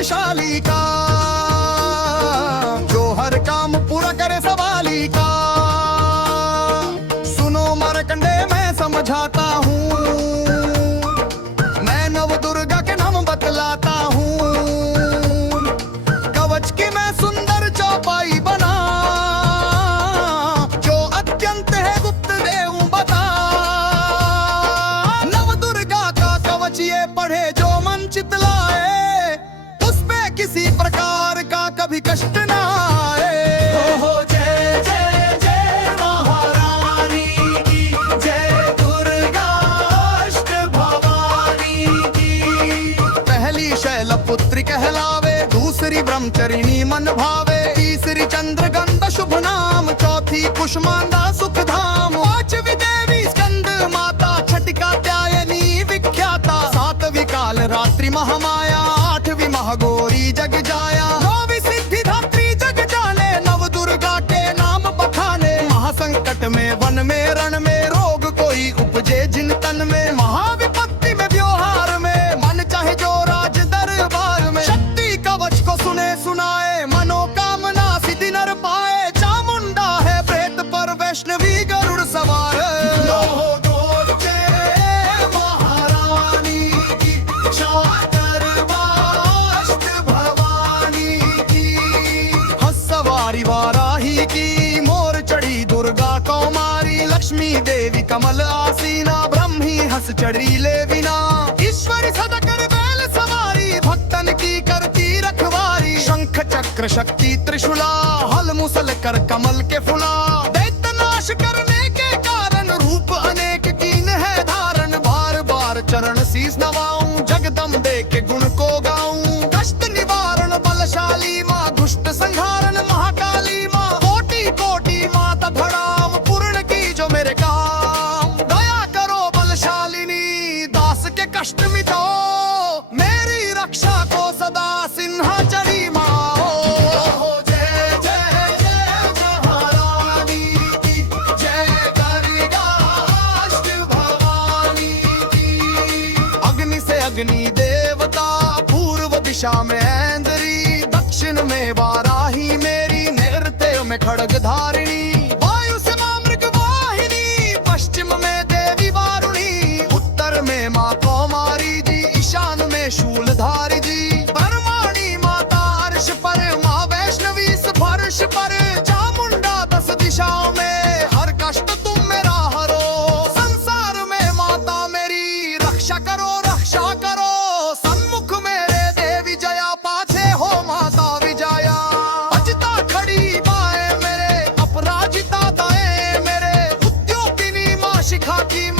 शक्तिशाली का, जो हर काम पूरा करे सवाली का। सुनो मार्कंडे मैं समझाता हूँ, मैं नव दुर्गा के नाम बतलाता हूँ। कवच की मैं सुंदर चौपाई बना, जो अत्यंत है गुप्त देव बता। नव दुर्गा का कवच ये पढ़े जो मन चितलाए, उस पे किसी प्रकार का कभी कष्ट ना आए। हो जय जय जय महारानी की, जय दुर्गा अष्ट भवानी की। पहली शैलपुत्री कहलावे, दूसरी ब्रह्मचरिणी मन भावे, तीसरी चंद्रगंधा शुभ नाम, चौथी कुष्मांडा सुख धाम, पांचवी देवी स्कंद माता, छठी कात्यायनी विख्याता, सातवीं काल रात्रि महामाया, आठवीं महागौरी जग जाया, नौवीं सिद्धिदात्री जग जाने। नव दुर्गा के नाम बखाने, महासंकट में वन में रण में, रोग कोई उपजे जिन तन में, महाविपत्ति में व्यवहार में, मन चाहे जो राज दरबार में। शक्ति कवच को सुने सुनाए, मनोकामना सिद्धि नर पाए। चामुंडा है प्रेत पर वैष्णवी गरुड़ सवार। वाराही की मोर चढ़ी दुर्गा कौमारी, लक्ष्मी देवी कमल आसीना, ब्रह्मी हंस चढ़ी लेविना, ईश्वरी सदा कर बैल सवारी, भक्तन की करती रखवारी। शंख चक्र शक्ति त्रिशूला, हल मुसल कर कमल के फुला, दैत्य नाश करने के कारण, रूप अनेक कीन है धारण। बार बार चरण शीस नवाऊं, जगदम्बे के गुण को गाऊं। कष्ट निवारण बलशाली माँ, दुष्ट संहारण महाकाली माँ, कोटि कोटि माता प्रणाम, पूर्ण की जो मेरे काम। दया करो बलशालिनी, दास के कष्ट मिटाओ, मेरी रक्षा को सदा सिंहाचरी माँ। जय जय जय महारानी की, जय दुर्गा अष्ट भवानी की। अग्नि से अग्नि देवता, पूर्व दिशा में ऐन्द्री, दक्षिण में वाराही मेरी, नृत्य में खड्ग धारिणी, वायु से मां मृगवाहिनी, पश्चिम में देवी वारुणी, उत्तर में मां कौमारी जी, ईशान में शूलधारी जी, परमाणी माता अर्श पर, मां वैष्णवी फर्श पर। चामुंडा 10 दिशाओं में, हर कष्ट तुम मेरा हरो, संसार में माता मेरी रक्षा करो रक्षा करो। सन्मुख मेरे देवी जया, पाछे हो माता विजया। अजिता खड़ी बाएं मेरे, अपराजिता दाएं मेरे, उद्योगिनी मां शिखा की